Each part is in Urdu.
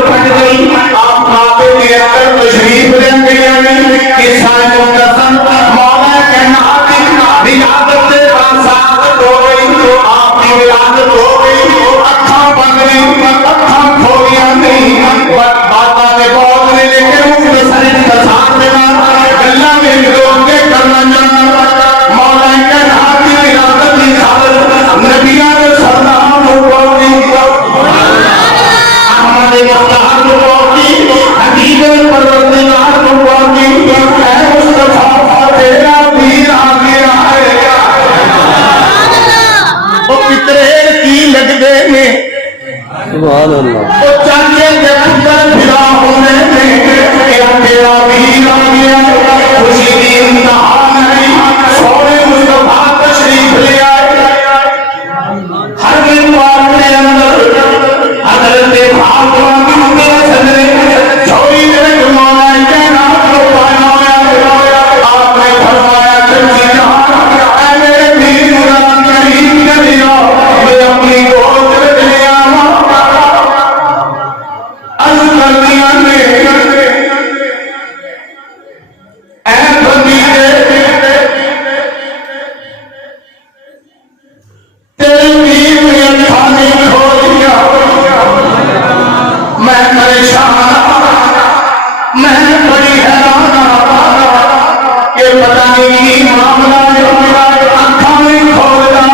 پھٹ گئی آپ کعبے کے اندر تشریف لے گئے کہ سائن مختصر مولا کائنات کی ولادت سے برسات ہو گئی آپ کی ولادت ہو گئی اکھاں بند گئی اکھاں کھولیاں نہیں باتاں نے بہت نے لیکن مختصر اختصار دینا گلاں میں لوگ کے کرنا جانا مولا کائنات کی ولادت کی خبر نبیاں نے سردار کو پہنچی احمد مختار کو پہنچی حبیب پروردگار کو پہنچی اے مصطفیٰ تیرا پیر آ گیا ہے وہ پترے کی لگ دے میں سبحان اللہ وہ چاچے کے پتر پھرا ہونے میں کیا تیرا پیر آ گیا خوشی کی انتہا نہیں سونے مصطفیٰ تشریف لے آئے ہر دن بار کے اندر حضرت فاطمہ بنت اسد چھوڑی میرے مولا کائنات کو پایا آپ نے فرمایا چچی جان اے میرے پیر قرآن کریم نے دیا میں اپنی گود میں لے آواں عرض کر دیا نے اے بندی تیرے پیر نے اکھاں نہیں کھولیا میں پریشان میں بڑی حیران کہ پتہ نہیں کی معاملہ ہے اکھاں نہیں کھولتا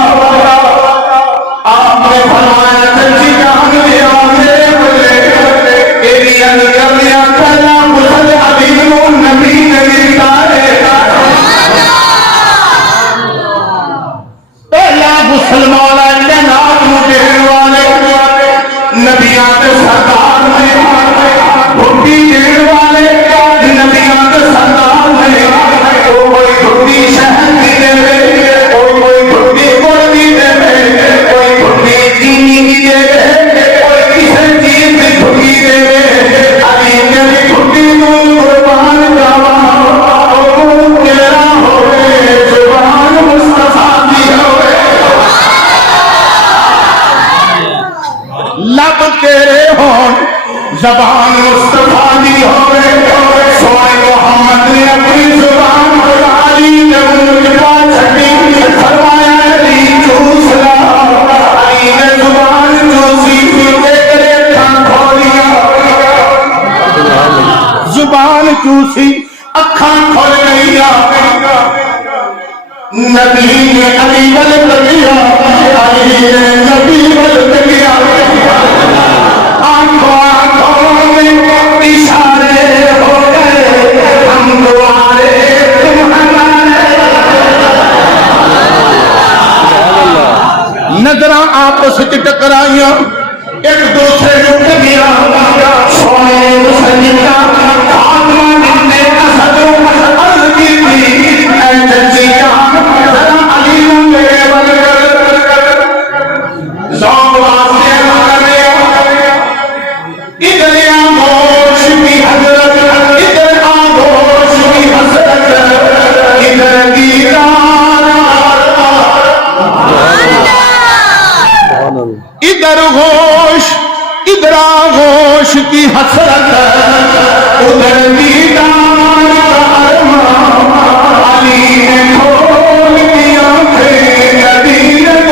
آپ نے فرمایا چچی جان دیا میرے بلے تیری علی کر لیا پہلا مسل حبیب نبی نبی تارے پہلا غسل مولا کائنات مدیر والے نبیاں کے سردار نے گھٹی دین والے نبیاں کے سردار نے کوئی گھٹی شہد بھی دے کوئی گھٹی گڑ بھی دے کوئی گھٹی چینی بھی دے کوئی کسی چیز کی گھٹی دے علی میری گھٹی تو قربان جاواں تیرا ہوئے زبان مصطفیٰ دی ہوئے لب تیرے ہون زبان مصطفیٰ دی ہوئے سوئے محمد نے اپنی زبان علی نے مجھا چھٹی فرمایا علی چوس لا علی نے زبان چوسی تیرے اکھاں کھولیا زبان چوسی اکھاں کھول گئیا نبی نے علی ول تکیا علی نے نبی ول تکیا آنکھوں میں اشارے ہو گئے ہم دوارے تم ہمارے نظراں آپس وچ ٹکرائیاں ایک دوسرے نوں ٹکیا سونے سجدہ فاطمہ بنت اسد عرض کی تھی اے چچی جان ذرا علی نوں میرے ول ذوق واسطے ادھر آغوش کی حضرت ادھر آغوش کی حسرت ادھر دیدار ادھر غوش ادھر آغوش کی حسرت ادھر دیدار علی نے کھول دی آنکھیں نبی نے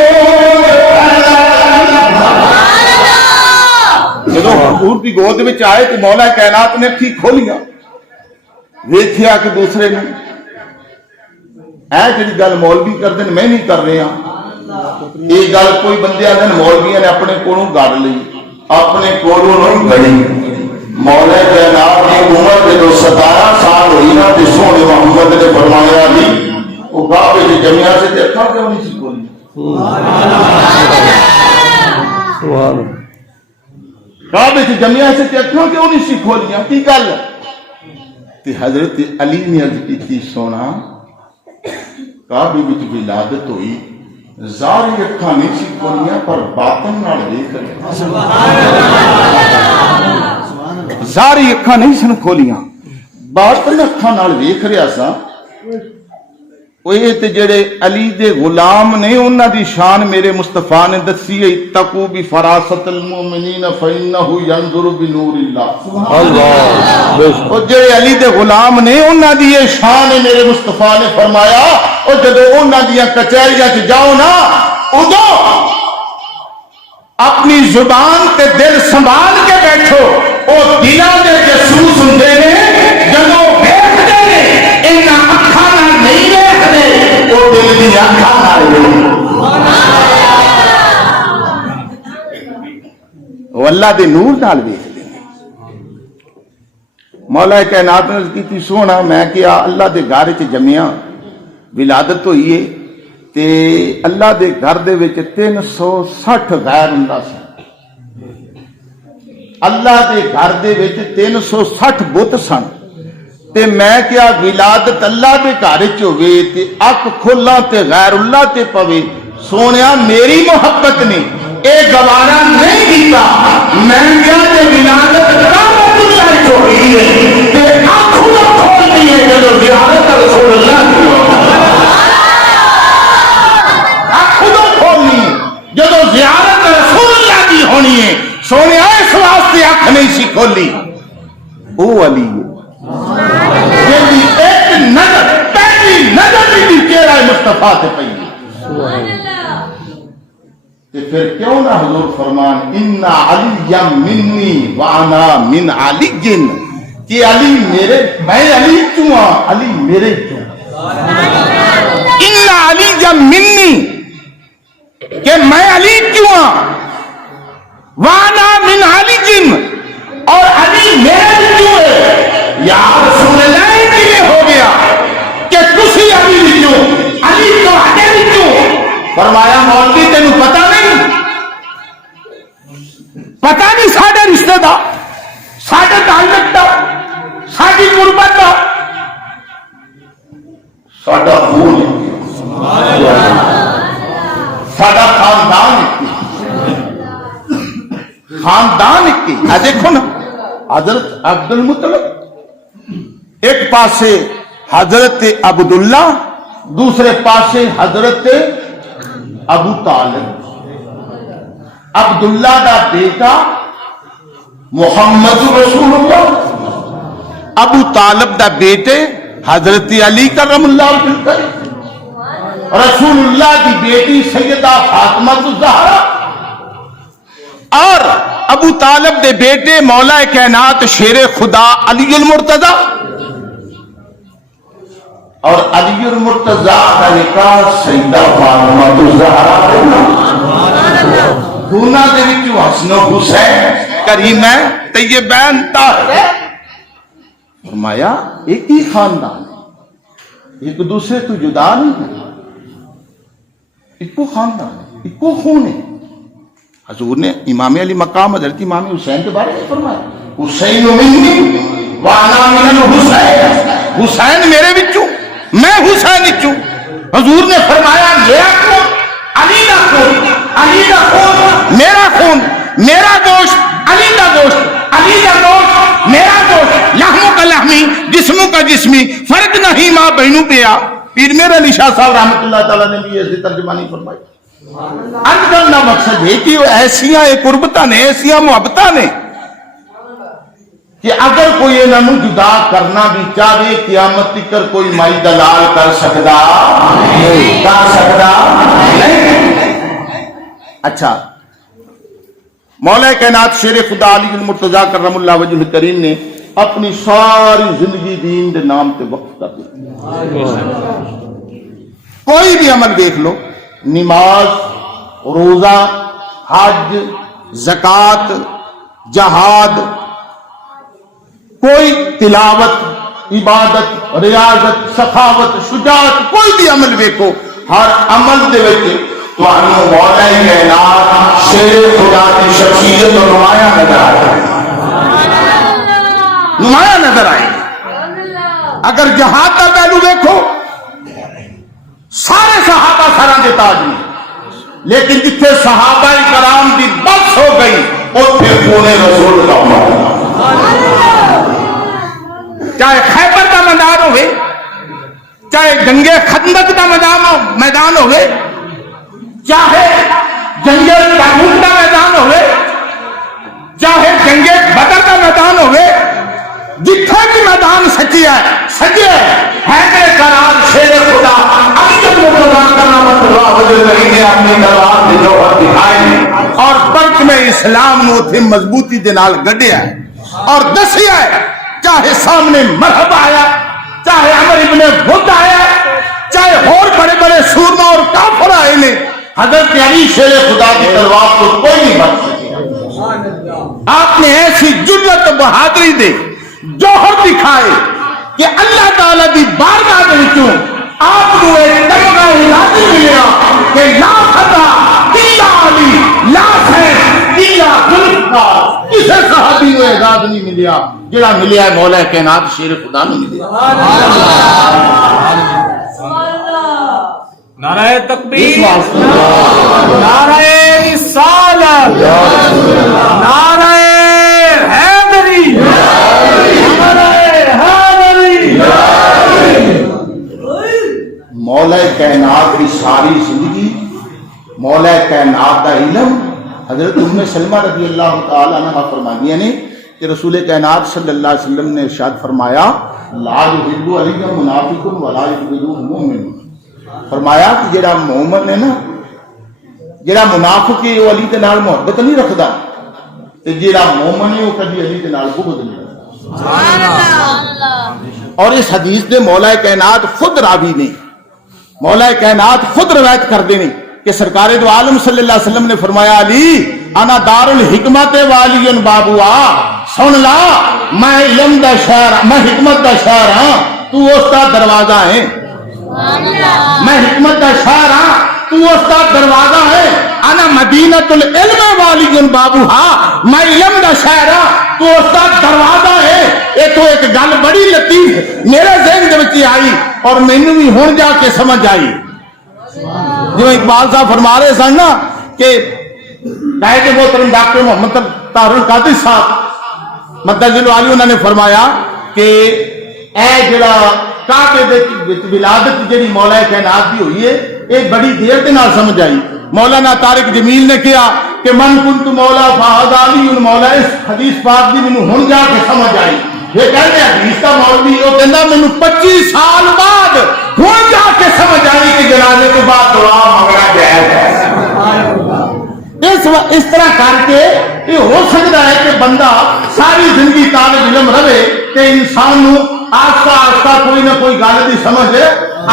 جدو حضور کی گود میں آئے تو مولا کائنات نے اکھی کھولیاں ویکھیا کہ دوسرے نے اے جڑی گل مولوی کر دین میں نہیں کر رہا یہ گل کوئی بندے آدھے مولویاں نے اپنے کولوں گڑ لی اپنے کولوں نہیں گڑی مولا کائنات کی عمر جدو 17 سال ہوئی نا تے سونے محمد نے فرمایا بھی وہ کعبے کی جمعہ سے اکھاں کیوں نہیں سی کھولی سبحان اللہ کعبے کی جمعہ سے اکھاں کیوں نہیں سی کھولیاں کی گل تے حضرت علی نے عرض کی سونا کعبے وچ ولادت ہوئی ظاہری اکھاں نہیں سی کھولیاں پر باطن نال دیکھ رہے ظاہری اکھاں نہیں سن کھولیاں باطن اکھاں نال دیکھ رہا سا وہ یہ تے جڑے علی دے غلام نے انہاں دی شان میرے مصطفیٰ نے دسی ہے اتقوا بفراست المؤمنین فانہ ینظر بنور اللہ اللہ بے شک اور جڑے علی دے غلام نے انہاں دی یہ شان ہے میرے مصطفیٰ نے فرمایا اور جدو انہاں دیاں کچہریاں چ جاؤ نا ادو اپنی زبان تے دل سنبھال کے بیٹھو او دلاں دے جاسوس ہوندے نے جدو ویکھدے نے انہاں اکھاں نال نہیں ویکھدے او دل دی اکھاں نال او اللہ دے نور نال ویکھدے نے مولا کائنات نے کیتی سونا میں کیا اللہ دے گھر وچ جمیا ولادت ہوئی ہے تے اللہ دے گھر دے وچ 360 غیر اللہ سن اللہ دے گھر دے وچ 360 بت سن تے میں کیا ولادت اللہ دے گھر وچ ہوے تے اک کھولا تے غیر اللہ تے پوے سونیا میری محبت نے اے گوارا نہیں کیتا میں کیا تے ولادت رحمت اللہ وچ ہوئی ہے تے اک کھولا کھول دی ہے جدوں زیارت رسول اللہ دی جدو زیارت رسول اللہ کی ہونی ہے سونے اس واسطے اکھ نہیں سی کھولی او علی جی ایک نظر پہلی نظر بھی چہرہ مصطفیٰ تے پئی تے پھر کیوں نہ حضور فرمان ان علی منی وانا من علی جن کہ علی میرے میں علی کیوں علی میرے کیوں ان علی منی کہ میں علی کیوں وانا من علی جن اور علی میرے کیوں ہے یا رسول اللہ یہ ہو گیا کہ تسی علی کیوں علی تو آگے کیوں فرمایا مولوی تینوں پتہ نہیں ساڈے رشتے دا ساڈے تعلق دا ساڈی قربت دا ساڈا خون ساڈا خاندان کی دیکھو نا حضرت عبد المطلب ایک پاسے حضرت عبداللہ دوسرے پاسے حضرت ابو طالب عبداللہ دا بیٹا محمد رسول اللہ ابو طالب دا بیٹے حضرت علی کرم اللہ وجہہ رسول اللہ کی بیٹی سیدہ فاطمہ الزہرا اور ابو طالب دے بیٹے مولا کائنات شیر خدا علی المرتضی اور علی المرتضی کا نکاح سیدہ فاطمہ الزہرا دونوں دے وچ حسن و حسین کریمین طیبین طاہرین فرمایا ایک ہی خاندان ہے ایک دوسرے تو جدا نہیں ہے ایکو خاندان ایکو خون ہے حضور نے امام علی مقام حضرت امام حسین کے بارے میں فرمایا حسین منی وانا من الحسین حسین میرے وچوں میں حسین وچوں حضور نے فرمایا میرا خون علی دا خون علی دا خون میرا گوشت علی دا گوشت علی دا گوشت میرا گوشت لحموں کا لحمی جسموں کا جسمی فرق نہیں ماں بہنوں پہ پیر میرا علی شاہ صاحب رحمت اللہ تعالیٰ نے بھی ایسی ترجمانی فرمائی عرض کرنا مقصد ہے کہ ایسیاں قربتاں نے ایسیاں محبتاں نے کہ اگر کوئی انہوں جدا کرنا بھی چاہے قیامت تکر کوئی مائی دلال کر سکتا نہیں. اچھا مولا کائنات شیر خدا علی المرتضی کرم اللہ وجہ الکریم نے اپنی ساری زندگی دین دے نام تے وقف کر دی. کوئی بھی عمل دیکھ لو نماز روزہ حج زکوٰۃ جہاد کوئی تلاوت عبادت ریاضت سخاوت شجاعت کوئی بھی عمل دیکھو ہر عمل دے وچ تانوں مولا کائنات شیر خدا کی شخصیت نمایاں نظر آئے نمایاں نظر آئے. اگر جہاد کا پہلو دیکھو سارے صحابہ سراں دے تاج نے لیکن جتھے صحابہ کرام دی بس ہو گئی اوتھے خون رسول کا چاہے خیبر کا میدان ہوئے چاہے جنگ خندق دا میدان ہوئے، چاہے جنگ تابوت دا میدان ہوئے، چاہے جنگ بدر دا میدان ہوئے، جتھے بھی میدان سچی ہے حیدر کرار شیر خدا اکثر مقدار کرنا اللہ وجل نے اپنے دربار سے جوہر دکھائے ہیں اور پرچم اسلام نو تھے مضبوطی دے نال گڈیا ہے اور دسیا ہے، چاہے سامنے مرحب آیا، چاہے عمر ابن بدھ آیا، چاہے اور بڑے بڑے سورما اور کافر آئے نے، حضرت علی شیر خدا کی تلوار کو کوئی نہیں بچ سکے۔ آپ نے ایسی جرأت و بہادری دے جوہر دکھائے کہ اللہ تعالیٰ دی بارگاہ دے وچوں آپ کو ایک تمغہ الہی ملیا کہ لا فتح الا علی، لا سیف الا ذوالفقار، کسے صحابی کو اعزاز نہیں ملیا جڑا ملیا ہے مولا کائنات شیر خدا نو ملیا۔ نعرہ تکبیر، نعرہ رسالت، نعرہ حیدری، مولا کائنات کی ساری زندگی، مولا کائنات کا علم، حضرت ام سلمہ رضی اللہ تعالی عنہ فرماتی نے کہ رسول کائنات صلی اللہ علیہ وسلم نے ارشاد فرمایا لا یحب علی منافق ولا یحب مومن، فرمایا کہ جڑا مومن ہے نا، جڑا منافق ہے وہ علی کے نال محبت نہیں رکھدا تے جڑا مومن ہے وہ کبھی علی کے نال بغض نہیں رکھدا۔ اور اس حدیث نے مولا کائنات خود راوی نے، مولا کائنات خود روایت کر دینے کہ سرکار دو عالم صلی اللہ علیہ وسلم نے فرمایا علی انا دار الحکمت والی بابوا، سن لا میں علم دا شہر، میں حکمت دا شہر ہاں، تو اس کا دروازہ ہے، میں حکمت دا شہر ہاں، تو اس کا دروازہ ہے، انا مدینۃ العلم والی بابوا، میں علم دا شہر ہاں، تو اس کا دروازہ ہے۔ یہ تو ایک گل بڑی لطیف میرے ذہن دے وچ آئی اور مینوں بھی ہن جا کے سمجھ آئی، جو اقبال صاحب فرما رہے سن نا کہ قائد محترم ڈاکٹر محمد طاہر القادری صاحب مدجل علی انہوں نے فرمایا کہ اے جڑا کعبے دے ولادت جڑی مولا کائنات دی ہوئی ہے یہ بڑی دیر دے نال سمجھ آئی۔ مولانا طارق جمیل نے کہا کہ من کنت مولا فہذا علی مولا، اس حدیث پاک دی مینوں ہن جا کے سمجھ آئی۔ یہ کہتے ہیں حدیث کا مولوی وہ کہندا مینوں 25 سال بعد ہن جا کے سمجھ آئی کہ جنازے کے بعد دعا مانگنا جائز ہے۔ اس طرح کر کے یہ ہو سکتا ہے کہ بندہ ساری زندگی طالب علم رہے کہ انسان نو آہستہ آہستہ کوئی نہ کوئی گل دی سمجھ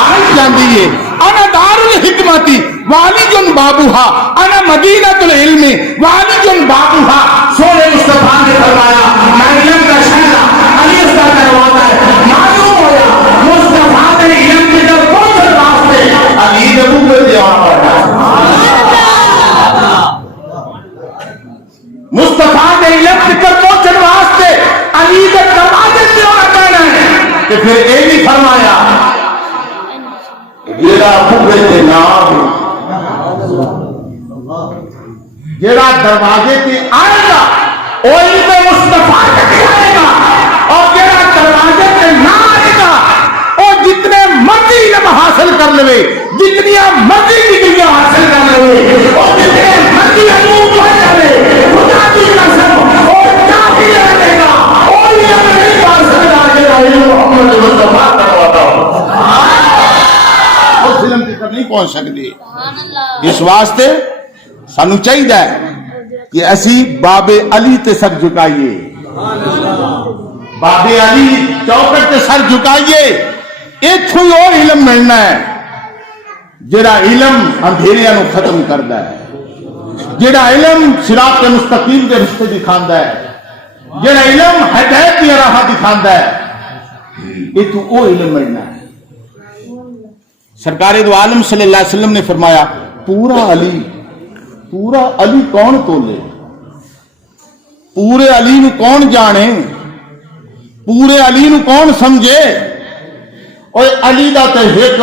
آئی جاندی ہے۔ انا دار الحکمت والی بابوہا، انا مدینۃ العلم والی بابوہا، سونے مصطفیٰ نے فرمایا میں علم کا شہر علی اس کا دروازہ ہے۔ معلوم ہوا مصطفیٰ نے علم کی طرف پہنچنے واسطے علی نبوت دیا ہے، مصطفیٰ نے علم کی طرف پہنچنے واسطے علی کے دروازے سے ہونا کہنا ہے کہ پھر یہ بھی فرمایا جیڑا بھوے تے نام جیڑا دروازے تے آئے گا وہ علم مصطفیٰ تک آئے گا، اور جیڑا دروازے تے نہ آئے گا وہ جتنے مرضی علم حاصل کر لے، جتنی مرضی ڈگریاں حاصل کر لے، اور جتنے مرضی علوم پڑھ لے، خدا کی قسم وہ کافی رہے گا، وہ علم نہیں پا سکتا جیڑا علم محمد مصطفیٰ کرواتا ہو، اس علم کی طرف نہیں پہنچ سکتے۔ اس واسطے سانو چاہیے کہ اسی باب علی تے سر جھکائیے، باب علی چوکٹ تے سر جھکائیے، ایتھوں ہی اور علم ملنا ہے جڑا علم اندھیریاں نو ختم کردا ہے، جڑا علم صراط مستقیم دے رستے دکھاندا ہے، جڑا علم ہدایت دی راہ دکھاندا ہے، ایتھوں او علم ملنا ہے۔ سرکار دو عالم صلی اللہ علیہ وسلم نے فرمایا پورا علی کون تولے، پورے علی نو کون جانے، پورے علی نو کون سمجھے، اور علی دا تے ایک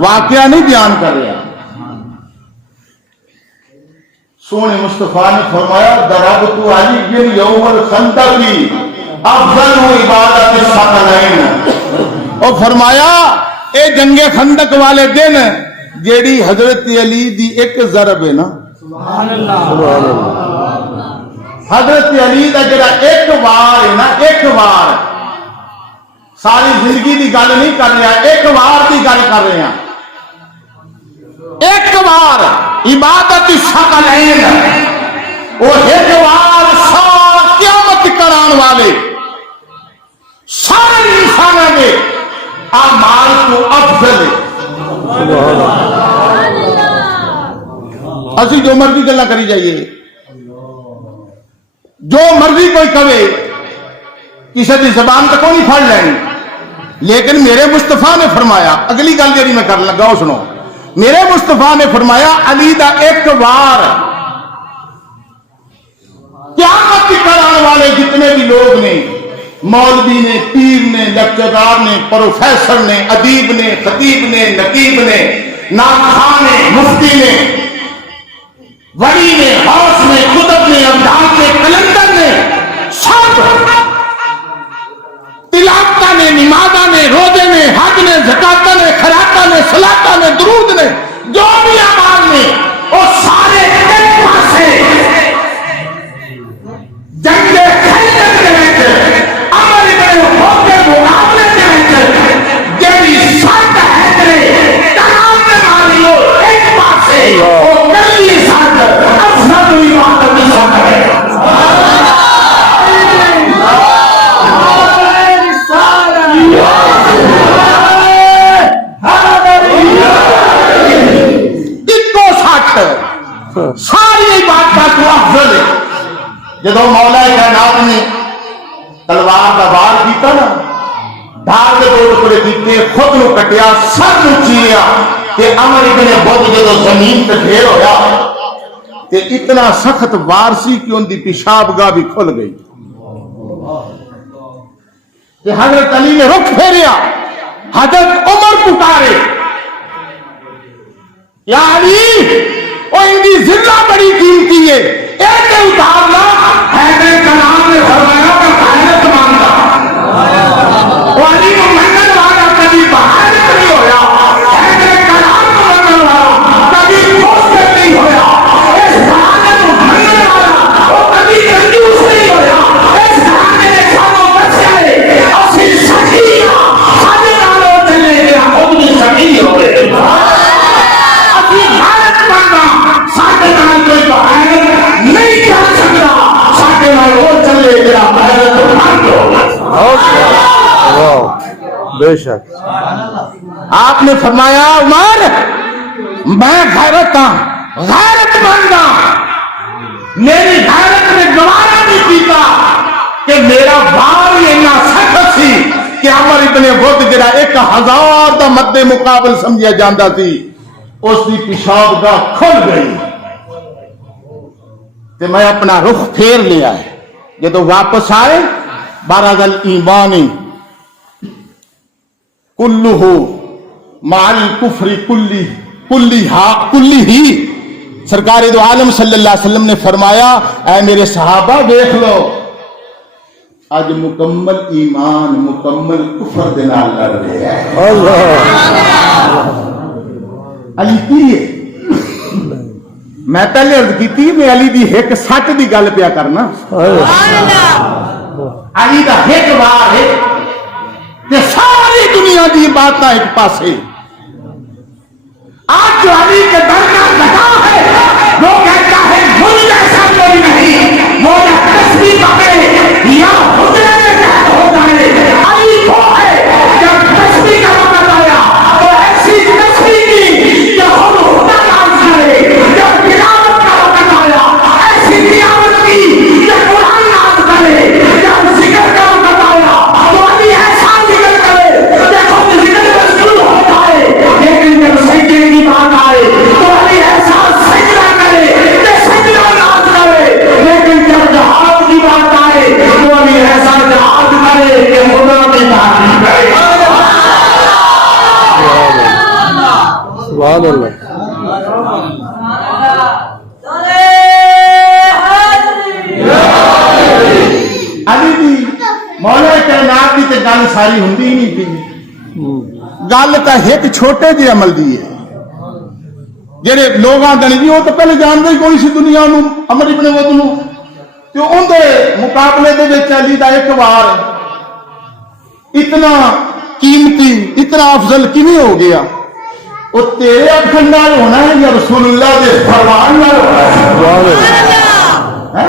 واقعہ نہیں بیان کر رہا، سونے مصطفیٰ نے فرمایا ضربت علی یوم الخندق، افضل عبادت الثقلین. اور فرمایا اے جنگ خندق والے دن جیڑی حضرت علی دی ایک ضرب ہے نا، حضرت علی دا جڑا ایک وار ہے نا، ایک وار، ساری زندگی دی گل نہیں کر رہا، ایک وار دی گل کر رہے ہیں. ایک وار عبادت ثقلین، وہ ایک وار سارا قیامت کران والے سارے انسانوں کے اعمال کو افضل ہے. اسی جو مرضی گلا کری جائیے، جو مرضی کوئی کہے، کسی کی زبان تک نہیں پھڑ لینی، لیکن میرے مصطفیٰ نے فرمایا، اگلی گل جی میں کرن لگا وہ سنو، میرے مصطفیٰ نے فرمایا علی دا ایک وار قیامت کران والے جتنے بھی لوگ نے، مولوی نے، پیر نے، لیکچرار نے، پروفیسر نے، ادیب نے، خطیب نے، نقیب نے، ناخواں نے، مفتی نے، ولی نے، غوث نے، قطب نے، ابدال نے، کلندر نے، سب تلاوت نے، نمازہ نے، روزے نے، حج نے، زکات نے، خیرات نے، صلاۃ نے، درود نے، جو بھی اعمال نے، وہ سارے ایک پاسے جنگ خندق کے وچ عمل بڑے ہوتے مقابلے کے وچ جڑی سٹ ہے تمام دے والی ایک پاسے وہ کلی سٹ افضل عبادت سٹ ہے. ساری عبادت کو افضل ہے. جدو مولا کائنات نے تلوار کا وار کیتا نا، ڈھال کے دو ٹکڑے کیتے، خود نو کٹیا، سر نو چیریا، کہ عمر ابن بدر جدو زمین تے ڈھیر ہویا تے اتنا سخت وار سی کہ ان دی پیشاب گاہ بھی کھل گئی. کہ حضرت علی نے رخ پھیریا، حضرت عمر پکارے، یا علی وہ ان کی زندہ بڑی قیمتی ہے، ایک اتارنا حیدر کلام نے فرمایا کہ غیرت مانتا وہ علی کو منن والا کبھی بہار نہیں ہویا، حیدر کلام کو منن والا کبھی دوست نہیں ہویا، اس زمانے کو منن والا وہ کبھی کنجوس نہیں ہویا، اس زمانے نے سانوں بچے اسی سکیہ ساجے نالوں چلے گیا خود بھی سکی ہوئے. ساڈے نال کوئی بغیر نہیں چل سکتا، ساڈے نال وہ چلے جڑا غیرت مند ہوگا. بے شک. آپ نے فرمایا عمر میں غیرت ہاں، غیرت مند ہاں، میری غیرت نے گوارا نہیں کیتا کہ میرا وار ہی اتنا سخت سی کہ عمر ابن بدر جڑا 1000 دا مد مقابل سمجھا جاتا سی، اس کی پیشاب گاہ کھل گئی تے میں اپنا رخ پھیر لیا ہے. جدو واپس آئے بارز الایمان کلہ مع الکفر کلی ہی، سرکار دو عالم صلی اللہ علیہ وسلم نے فرمایا اے میرے صحابہ دیکھ لو اج مکمل ایمان مکمل کفر دے نال لڑ رہے ہیں. علی کی ہے میں پہلے عرض کی میں علی دی ایک سٹ دی گل پیا کرنا. علی دا ایک وار ہے کہ ساری دنیا دی باتاں ایک پاسے. آج جو علی کے در کا بتا ہے وہ کہتا ہے مجھ جیسا کوئی نہیں، وہ یا تصویر پکڑے یا حجرے میں قید ہو جائے. علی وہ ہے جب تصویر کا وقت آیا تو ایسی تصویر کی کہ خود خدا ناز کرے، جب قیامت کا وقت آیا ایسی قیامت کی کہ قرآن ناز کرے، جب ذکر کا وقت آیا تو علی ایسا ذکر کرے کہ خود ذکر مشغول ہو جائے. لیکن جب سجدے کی بات آئے تو علی ایسا سجدہ کرے کہ سجدہ ناز کرے. لیکن جب جہاد کی بات آئے تو علی ایسا جہاد کرے کہ خدا کی تعریف کرے. سبحان اللہ. علی دی ਸਾਰੀ ਹੁੰਦੀ ਨਹੀਂ ਪਈ। ਗੱਲ ਤਾਂ ਇੱਕ ਛੋਟੇ ਜਿਹੇ ਅਮਲ ਦੀ ਹੈ ਜਿਹੜੇ ਲੋਕਾਂ ਦਾ ਨਹੀਂ, ਉਹ ਤਾਂ ਪਹਿਲੇ ਜਾਣਦੇ ਹੀ ਕੋਈ ਸੀ ਦੁਨੀਆ ਨੂੰ, ਅਮਰ ਇਬਨ ਵਦ ਨੂੰ, ਤੇ ਉਹਦੇ ਮੁਕਾਬਲੇ ਦੇ ਵਿੱਚ ਅਲੀ ਦਾ ਇੱਕ ਵਾਰ ਇਤਨਾ ਕੀਮਤੀ, ਇਤਨਾ ਅਫਜ਼ਲ ਕਿਵੇਂ ਹੋ ਗਿਆ? ਉਹ ਤੇਰੇ ਅੱਖਾਂ ਨਾਲ ਹੋਣਾ ਹੈ ਜਾਂ ਰਸੂਲullah ਦੇ ਫਰਮਾਨ ਨਾਲ ਹੋਣਾ ਹੈ?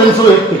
301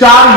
4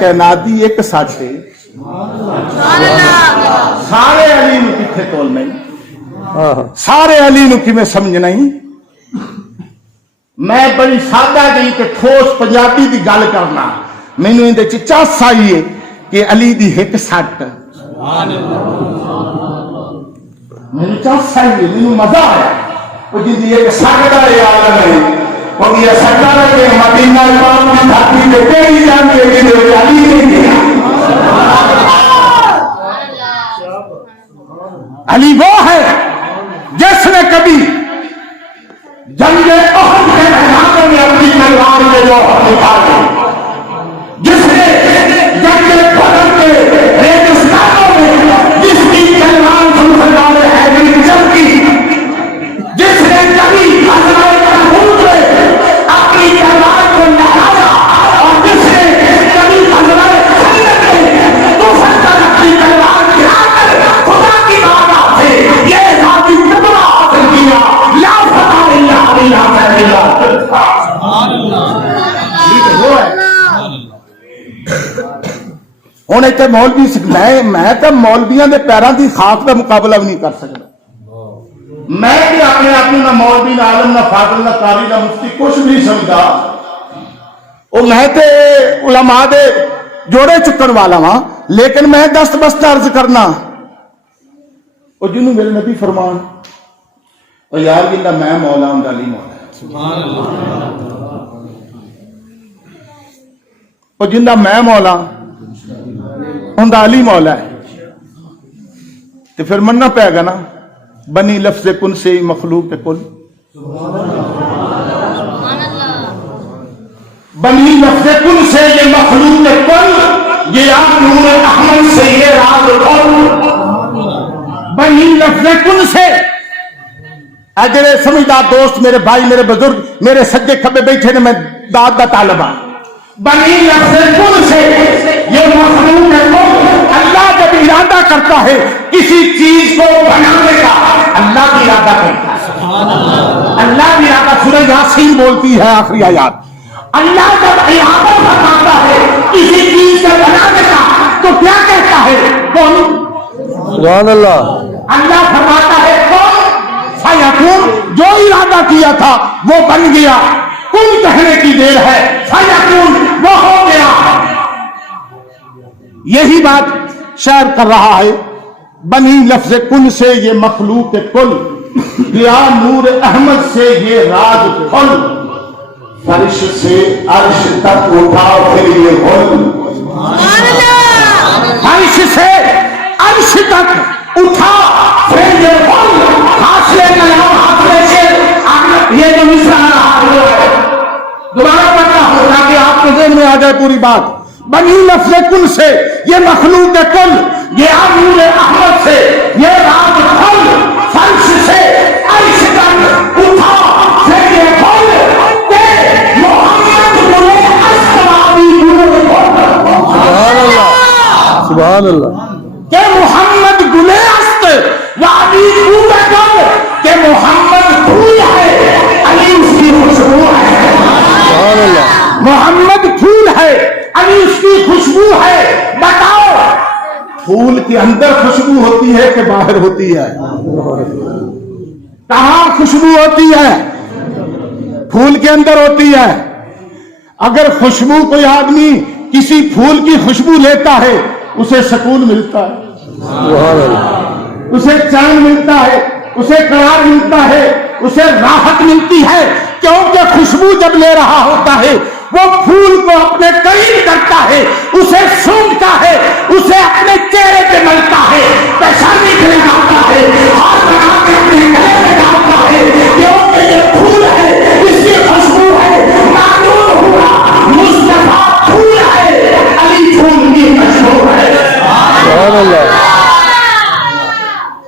کائنات دی ایک ساٹھے سارے علی نو کتنے تولنا سارے علی نو کی میں سمجھنا ہی میں بڑی سادہ جی تے ٹھوس پنجابی دی گل کرنا مینوں اندے چ چس آئی ہے کہ علی دی ایک سٹ مینوں چس آئی ہے مینوں مزہ آیا وہ جی دی ایک سٹ دا یاد نہیں وہ یہ سٹا لگے مدینہ پاک دی دھرتی تے تیری جان کے کہ علی نہیں گیا علی وہ ہے جس نے کبھی جنگ احد کے میدان میں اپنی تلوار کے جوہر نکالے جس نے جنگ بدر کے ریگستانوں میں جس کی تلوار ذوالفقار حیدری چمکی جس نے کبھی غزوہ تبوک میں اپنی تلوار کو لہرایا اور جس نے کبھی غزوہ خندق میں دوسر پر اپنی تلوار گرا کر خدا کی بارگاہ سے یہ ذاتی تقویٰ حاصل کیا لا فتح الا باللہ سبحان اللہ وہ ہے ہوں اتنے مولوی میں تو مولویاں دے پیروں کی خاک کا مقابلہ بھی نہیں کر سکتا میں بھی اپنے آپ نہ مولوی نہ عالم نہ فاضل نہ قاری نہ مفتی کچھ بھی نہیں سمجھتا وہ میں تے علماء دے جوڑے چکن والا ہاں لیکن میں دست بست عرض کرنا وہ جنوں میرے نبی فرمان اور یار جنہ میں مولا ہوں علی مولا اور جنہ میں مولا ہوں علی مولا ہے تو پھر مننا پائے گا نا بنی لفظ کن سے ہی مخلوق کے کل بنی لفظ کن سے یہ مخلوق کے کل یہ آپ نور احمد سے یہ راز کل بنی لفظ کن سے اجرے سمجھدار دوست میرے بھائی میرے بزرگ میرے سجے کھبے بیٹھے نے میں داد دا طالبہ بنی لفظ کن سے یہ مخلوق ہے کن اللہ جب ارادہ کرتا ہے کسی چیز کو بنانے کا اللہ بھی ارادہ کرتا ہے اللہ بھی ارادہ سورہ یاسین بولتی ہے آخری آیات اللہ جب ارادہ کرتا ہے کسی چیز کو بنانے کا تو کیا کہتا ہے کون سبحان اللہ اللہ فرماتا ہے کون فیکون جو ارادہ کیا تھا وہ بن گیا کن کہنے کی دیر ہے فیکون وہ ہو گیا یہی بات شاعر کر رہا ہے بنی لفظ کن سے یہ مخلوق کل گیا نور احمد سے یہ راز کھل فرش سے عرش تک اٹھا پھر یہ کھل فرش سے عرش تک اٹھا پھر یہ کھل حاصلے کلام حاصلے سے یہ جو مصرع ہے دوبارہ پڑھتا ہوں تاکہ آپ کے ذہن میں آ جائے پوری بات بنی لفظ کل سے یہ مخلوق کل یہ نور احمد سے یہ راز کھل فرش سے عرش تک اٹھا پھر یہ کھل کہ محمد گلے استوابی سبحان اللہ کہ محمد گلے است وابی کل کہ محمد پھول ہے علی اس کی خوشبو ہے سبحان اللہ محمد پھول ہے علی اس کی خوشبو ہے بتاؤ پھول کے اندر خوشبو ہوتی ہے کہ باہر ہوتی ہے کہاں خوشبو ہوتی ہے پھول کے اندر ہوتی ہے اگر خوشبو کوئی آدمی کسی پھول کی خوشبو لیتا ہے اسے سکون ملتا ہے سبحان اللہ اسے چین ملتا ہے اسے قرار ملتا ہے اسے راحت ملتی ہے کیونکہ خوشبو جب لے رہا ہوتا ہے وہ پھول کو اپنے قریب کرتا ہے اسے سونگتا ہے اسے اپنے چہرے پہ ملتا ہے پیشانی پہ لگاتا ہے ہاتھ بنا کے اپنے گلے میں ڈالتا ہے کیونکہ یہ پھول ہے اس کی خوشبو ہے معلوم ہوا مصطفیٰ پھول ہے علی پھول کی خوشبو ہے سبحان اللہ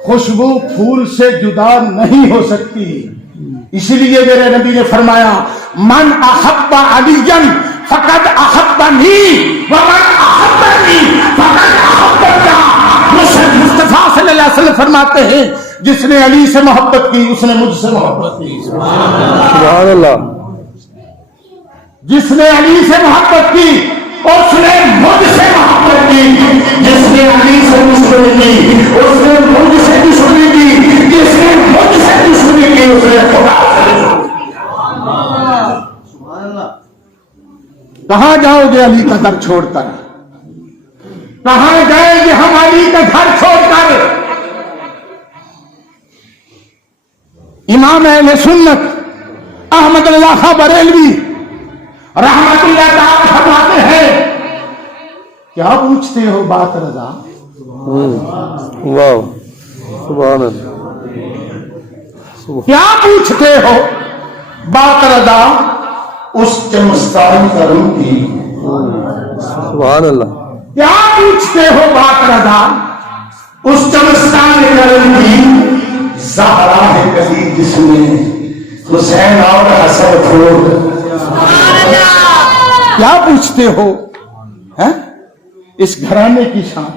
خوشبو پھول سے جدا نہیں ہو سکتی اس لیے میرے نبی نے فرمایا من احب علی فقد احبنی ومن احبنی فقد احبنی مصطفیٰ صلی اللہ علیہ وسلم فرماتے ہیں جس نے علی سے محبت کی اس نے مجھ سے محبت کی سبحان اللہ جس نے علی سے محبت کی اس نے مجھ سے محبت کی جس نے علی سے دشمنی کی، اس نے مجھ سے دشمنی کی جس نے مجھ سے دشمنی کی، اس نے خدا سے دشمنی کی۔ کہاں جاؤ گے علی کا در چھوڑ کر؟ کہاں جائیں گے ہم علی کا گھر چھوڑ کر؟ امام اہل سنت احمد اللہ خان بریلوی رحمت اللہ تعالی فرماتے ہیں، کیا پوچھتے ہو بات رضا؟ واہ سبحان اللہ، کیا پوچھتے ہو بات رضا؟ اس چمستان کروں کی سبحان اللہ، کیا پوچھتے ہو بات رضا؟ اس چمستان کروں کی زہرا ہے کلی جس میں حسین اور حسن پھول۔ کیا پوچھتے ہو؟ اس گھرانے کی شان۔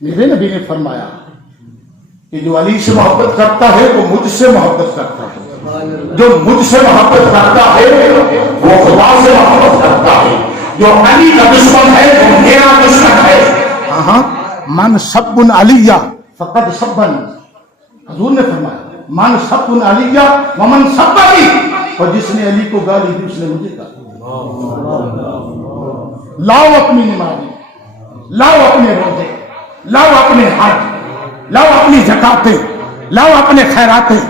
میرے نبی نے فرمایا کہ جو علی سے محبت کرتا ہے وہ مجھ سے محبت کرتا ہے، جو مجھ سے محبت کرتا ہے وہ خدا سے محبت کرتا ہے، جو علی کا دشمن ہے وہ میرا دشمن ہے۔ من سب علیہ فقد سبن، حضور نے فرمایا من سب علیہ ومن سبنی، اور جس نے علی کو گالی دی اس نے مجھے گالی۔ لاؤ اپنی نمازیں، لاؤ اپنے روزے، لاؤ اپنے حج، لاؤ اپنی زکاتیں، لاؤ اپنے خیراتیں،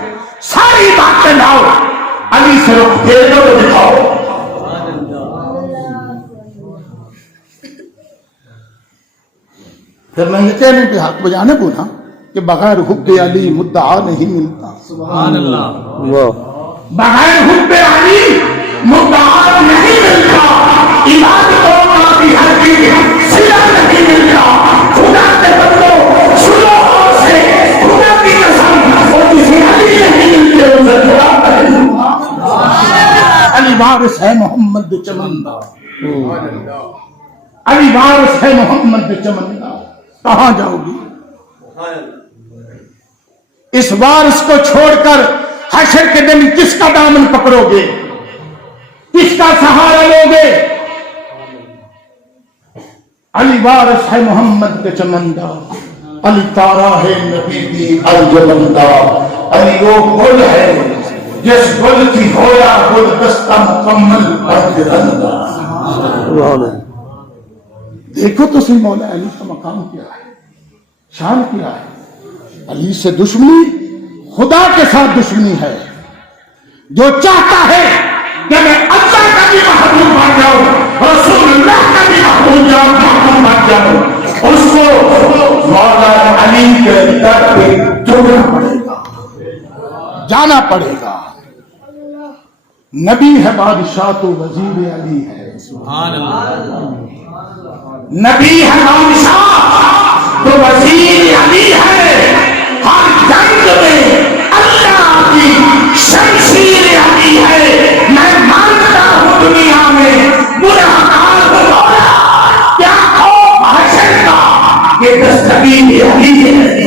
ساری باتیں لاؤ، علی سے رخ پھیر دو تو دکھاؤ۔ پھر میں یہ کہنے کے حق بجانے کو نا کہ بغیر حب علی مدعا نہیں ملتا۔ سبحان اللہ، واہ بغیر حب علی مدعا نہیں ملتا، عبادتوں کا بھی ہر چیز صلہ نہیں ملتا۔ خدا کے بندوں سنو سے، خدا کی قسم اور کسی علی نہیں ملتے اسے خدا نہیں ملتا۔ علی وارث ہے محمد چمندا، علی وارث ہے محمد چمندا۔ کہاں جاؤ گی؟ اس وارث کو چھوڑ کر حشر کے دن کس کا دامن پکڑو گے؟ کس کا سہارا لو گے؟ علی وارث ہے محمد کے چمندا، علی تارا ہے نبی کی الجمندا، علی وہ گل ہے جس گل کی ہویا گل دستہ مکمل پرگرندہ۔ سبحان اللہ، دیکھو تو صحیح مولا علی کا مقام کیا ہے، شان کیا ہے۔ علی سے دشمنی خدا کے ساتھ دشمنی ہے۔ جو چاہتا ہے کہ میں اللہ کا بھی محبوب بن جاؤں، رسول اللہ کا بھی محبوب بن جاؤں، اس کو مولا علی کے در پہ جھکنا پڑے گا، جانا پڑے گا۔ نبی ہے بادشاہ تو وزیر علی ہے، سبحان اللہ، نبی ہے بادشاہ تو وزیر علی ہے۔ ہر جنگ میں اللہ کی شمشیر علی ہے۔ میں مانتا ہوں دنیا میں برا حال ہوگا، کیا خوف حشر کا کہ دستگیر علی ہے،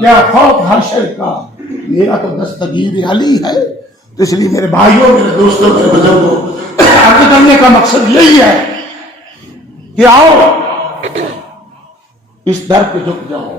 کیا خوف حشر کا، میرا تو دستگیر علی ہے۔ تو اس لیے میرے بھائیوں، میرے دوستوں، میرے بزرگوں، عرض کرنے کا مقصد یہی ہے کہ آؤ اس در پہ جھک جاؤ،